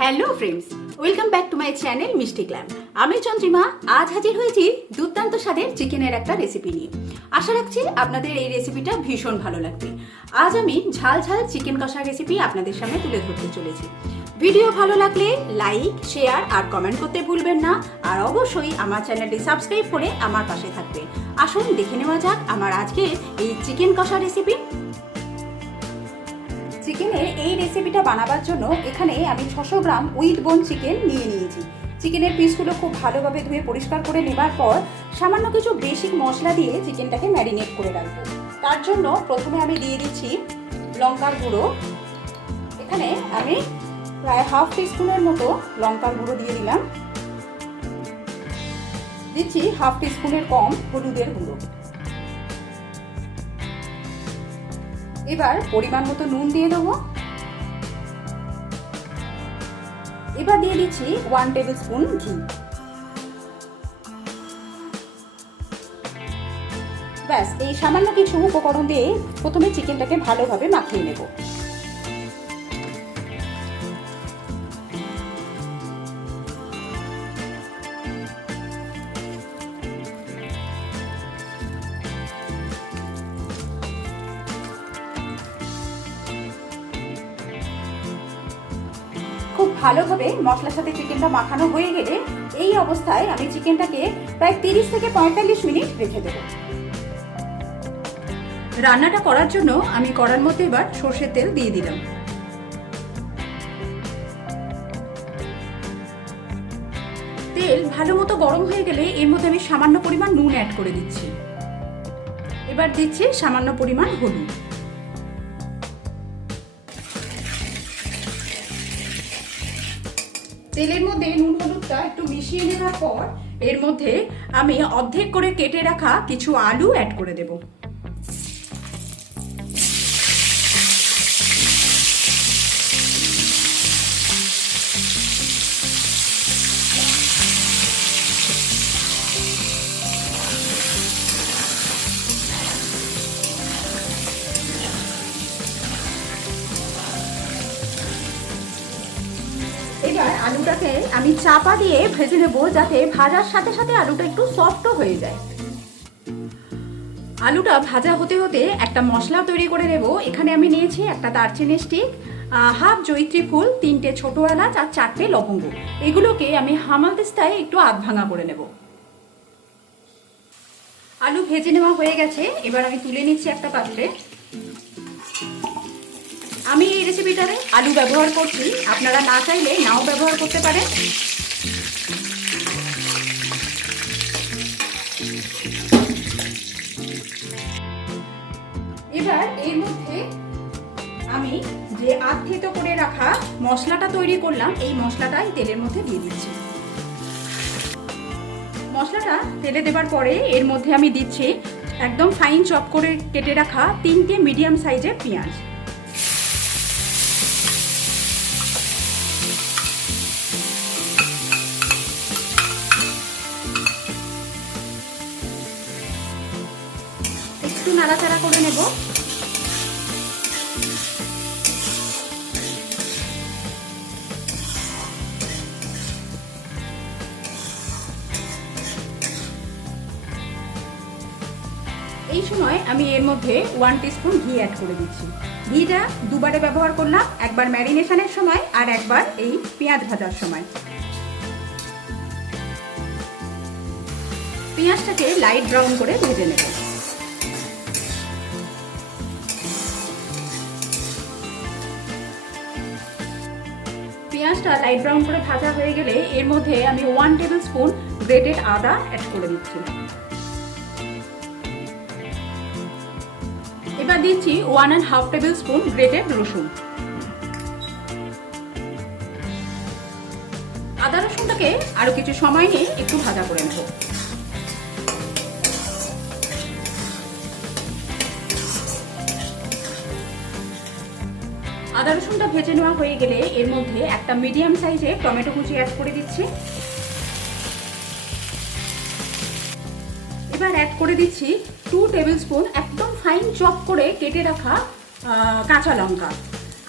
Hello friends, welcome back to my channel মিষ্টি glam. আমি চন্দ্রিমা আজ হাজির হয়েছি দুর্দান্ত স্বাদের চিকেনের একটা রেসিপি নিয়ে। আশা রাখছি আপনাদের এই রেসিপিটা ভীষণ ভালো লাগবে। আজ আমি ঝাল ঝাল চিকেন কষা রেসিপি আপনাদের সামনে তুলে ধরতে চলেছি। ভিডিও ভালো লাগলে লাইক, শেয়ার আর কমেন্ট করতে ভুলবেন না। আর অবশ্যই আমার চ্যানেলটি সাবস্ক্রাইব করে আমার পাশে থাকবেন। আসুন দেখে নেওয়া যাক আমার আজকে এই চিকেন কষা রেসিপি। চিকেনের এই রেসিপিটা বানাবার জন্য এখানে আমি 600 গ্রাম উইথ বোন চিকেন নিয়ে নিয়েছি। চিকেনের পিসগুলো খুব ভালোভাবে ধুয়ে পরিষ্কার করে নেবার পর সামান্য কিছু বেসিক মশলা দিয়ে চিকেনটাকে ম্যারিনেট করে রাখবো। তার জন্য প্রথমে আমি দিয়ে দিচ্ছি লঙ্কার গুঁড়ো। এখানে আমি প্রায় হাফ টিস্পুনের মতো লঙ্কার গুঁড়ো দিয়ে দিলাম। দিচ্ছি হাফ টিস্পুনের কম হলুদের গুঁড়ো। এবার পরিমাণ মতো নুন দিয়ে দেবো। এবার দিয়ে দিচ্ছি 1 টেবিল স্পুন ঘি। ব্যাস, এই সামান্য কিছু উপকরণ দিয়ে প্রথমে চিকেনটাকে ভালোভাবে মাখিয়ে নেব। খুব ভালোভাবে মশলার সাথে চিকেনটা মাখানো হয়ে গেলে এই অবস্থায় আমি চিকেনটাকে প্রায় 30 থেকে 45 মিনিট রেখে দেব। রান্নাটা করার জন্য আমি কড়ার মধ্যে এবার সর্ষের তেল দিয়ে দিলাম। তেল ভালো মতো গরম হয়ে গেলে এর মধ্যে আমি সামান্য পরিমাণ নুন অ্যাড করে দিচ্ছি। এবার দিচ্ছি সামান্য পরিমাণ হলুদ। তেলের মধ্যে নুন হলুদটা একটু মিশিয়ে নেওয়ার পর এর মধ্যে আমি অর্ধেক করে কেটে রাখা কিছু আলু অ্যাড করে দেব। এবার আলুটাকে আমি চাপা দিয়ে ভেজে নেবো, যাতে ভাজার সাথে সাথে আলুটা একটু সফটও হয়ে যায়। আলুটা ভাজা হতে হতে একটা মশলা তৈরি করে নেব। এখানে আমি নিয়েছি একটা দারচিনি স্টিক, হাফ জয়িত্রী ফুল, 3টে ছোট এলাচ আর 4টে লবঙ্গ। এগুলোকে আমি হামালদিস্তায় একটু আধ ভাঙা করে নেব। আলু ভেজে নেওয়া হয়ে গেছে, এবার আমি তুলে নিচ্ছি একটা পাত্রে। আমি এই রেসিপিটাতে আলু ব্যবহার করছি, আপনারা না চাইলে নাও ব্যবহার করতে পারেন। এবার এর মধ্যে আমি যে আধথেত করে রাখা মশলাটা তৈরি করলাম, এই মশলাটাই তেলের মধ্যে দিয়ে দিচ্ছি। মশলাটা তেলে দেবার পরে এর মধ্যে আমি দিচ্ছি একদম ফাইন চপ করে কেটে রাখা 3টে মিডিয়াম সাইজের পেঁয়াজ। একটু নাড়াচাড়া করে নেব। এই সময় আমি এর মধ্যে 1 টিস্পুন ঘি অ্যাড করে দিচ্ছি। ঘিটা দুবারে ব্যবহার করলাম, একবার ম্যারিনেশনের সময় আর একবার এই পেঁয়াজ ভাজার সময়। পেঁয়াজটাকে লাইট ব্রাউন করে ভেজে নেব। পেঁয়াজটা লাইট ব্রাউন করে ভাজা হয়ে গেলে এর মধ্যে আমি 1 টেবিল স্পুন গ্রেটেড আদা অ্যাড করে দিচ্ছি। এবার দিচ্ছি 1.5 টেবিল স্পুন গ্রেটেড রসুন। আদা রসুনটাকে আরো কিছু সময় নিয়ে একটু ভাজা করে নেব। আদা রসুনটা ভেজে নেওয়া হয়ে গেলে এর মধ্যে একটা মিডিয়াম সাইজে টমেটো কুচি অ্যাড করে দিচ্ছি। এবার অ্যাড করে দিচ্ছি 2 টেবিল স্পুন একদম ফাইন চপ করে কেটে রাখা কাঁচা লঙ্কা।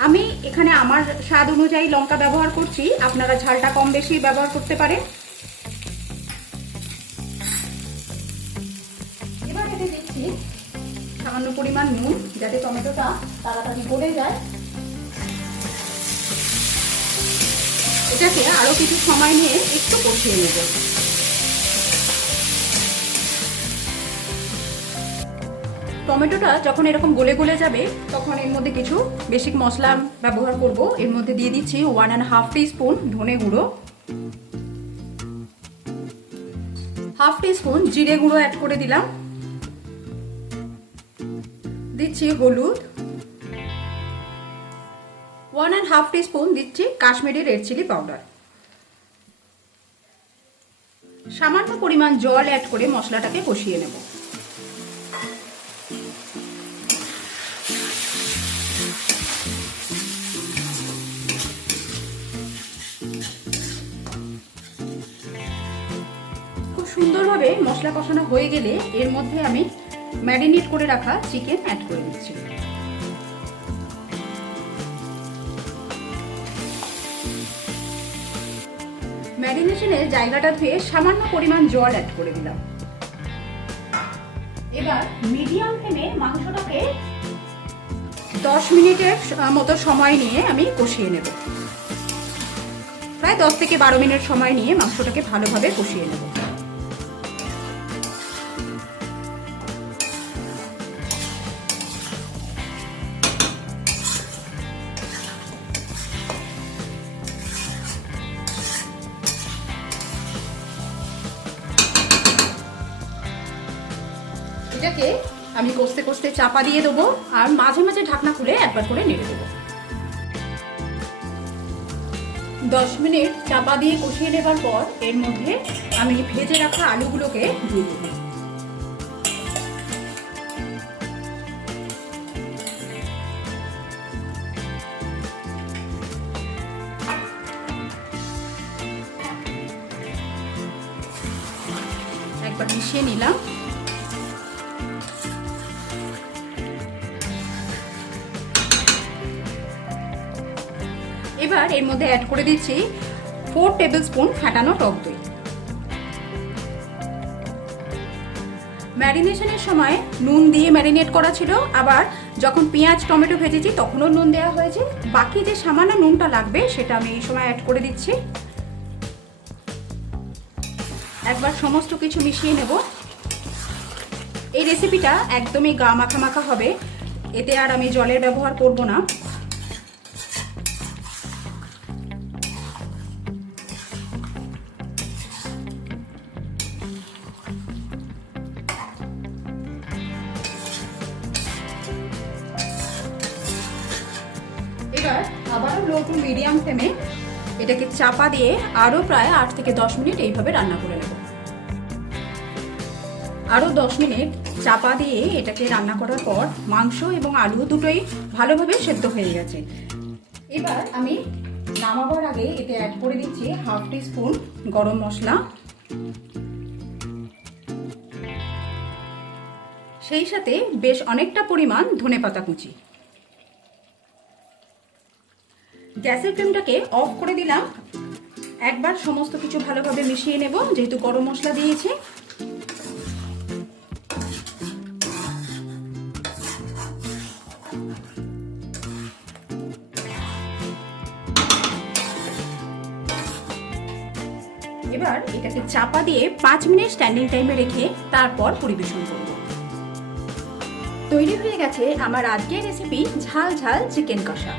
আমি এখানে আমার স্বাদ অনুযায়ী লঙ্কা ব্যবহার করছি, আপনারা ঝালটা কম বেশি ব্যবহার করতে পারেন। এবার এতে দিচ্ছি সামান্য পরিমাণ নুন, যাতে টমেটোটা তাড়াতাড়ি গলে যায়। এটাকে আরো কিছু সময় নিয়ে একটু কষিয়ে নেব। টমেটোটা যখন এরকম গলে গলে যাবে তখন এর মধ্যে কিছু বেসিক মশলা ব্যবহার করব। এর মধ্যে দিয়ে দিচ্ছি 1.5 টিস্পুন ধনে গুঁড়ো, 1/2 টিস্পুন জিরে গুঁড়ো অ্যাড করে দিলাম, দিচ্ছি হলুদ, 1.5 টিস্পুন দিচ্ছি কাশ্মীরি রেড চিলি পাউডার। সামান্য পরিমাণ জল অ্যাড করে মশলাটাকে কষিয়ে নেব। খুব সুন্দরভাবে মশলা কষানো হয়ে গেলে এর মধ্যে আমি ম্যারিনেট করে রাখা চিকেন অ্যাড করে দিচ্ছি। ম্যারিনেশনের জায়গাটা ধুয়ে সামান্য পরিমাণ জল অ্যাড করে দিলাম। এবার মিডিয়াম ফ্লেমে মাংসটাকে 10 মিনিটের মতো সময় নিয়ে আমি কষিয়ে নেব। প্রায় 10 থেকে 12 মিনিট সময় নিয়ে মাংসটাকে ভালোভাবে কষিয়ে নেব। এটাকে আমি কষতে কষতে চাপা দিয়ে দেবো আর মাঝে মাঝে ঢাকনা খুলে একবার করে নেড়ে দেবো। 10 মিনিট চাপা দিয়ে কষিয়ে নেবার পর এর মধ্যে আমি ভেজে রাখা আলুগুলোকে দিয়ে দেব। একবার মিশিয়ে নিলাম। এবার এর মধ্যে অ্যাড করে দিচ্ছি 4 টেবিলস্পুন ফেটানো টক দই। ম্যারিনেশনের সময় নুন দিয়ে ম্যারিনেট করা ছিল, আবার যখন পেঁয়াজ টমেটো ভেজেছি তখনও নুন দেওয়া হয়েছে। বাকি যে সামান্য নুনটা লাগবে সেটা আমি এই সময় অ্যাড করে দিচ্ছি। একবার সমস্ত কিছু মিশিয়ে নেব। এই রেসিপিটা একদমই গা মাখা মাখা হবে, এতে আর আমি জলের ব্যবহার করব না। এবার আবারও লো টু মিডিয়াম ফ্লেমে এটাকে চাপা দিয়ে আরও প্রায় 8 থেকে 10 মিনিট এইভাবে রান্না করে নেব। আরও 10 মিনিট চাপা দিয়ে এটাকে রান্না করার পর মাংস এবং আলু দুটোই ভালোভাবে সেদ্ধ হয়ে গেছে। এবার আমি নামাবার আগে এতে অ্যাড করে দিচ্ছি 1/2 টিস্পুন গরম মশলা, সেই সাথে বেশ অনেকটা পরিমাণ ধনেপাতা কুচি। গ্যাসের ফ্লেমটাকে অফ করে দিলাম। একবার সমস্ত কিছু ভালোভাবে মিশিয়ে নেব, যেহেতু গরম মশলা দিয়েছি। এবার এটাকে চাপা দিয়ে 5 মিনিট স্ট্যান্ডিং টাইমে রেখে তারপর পরিবেশন করব। তৈরি হয়ে গেছে আমার আজকের রেসিপি ঝাল ঝাল চিকেন কষা।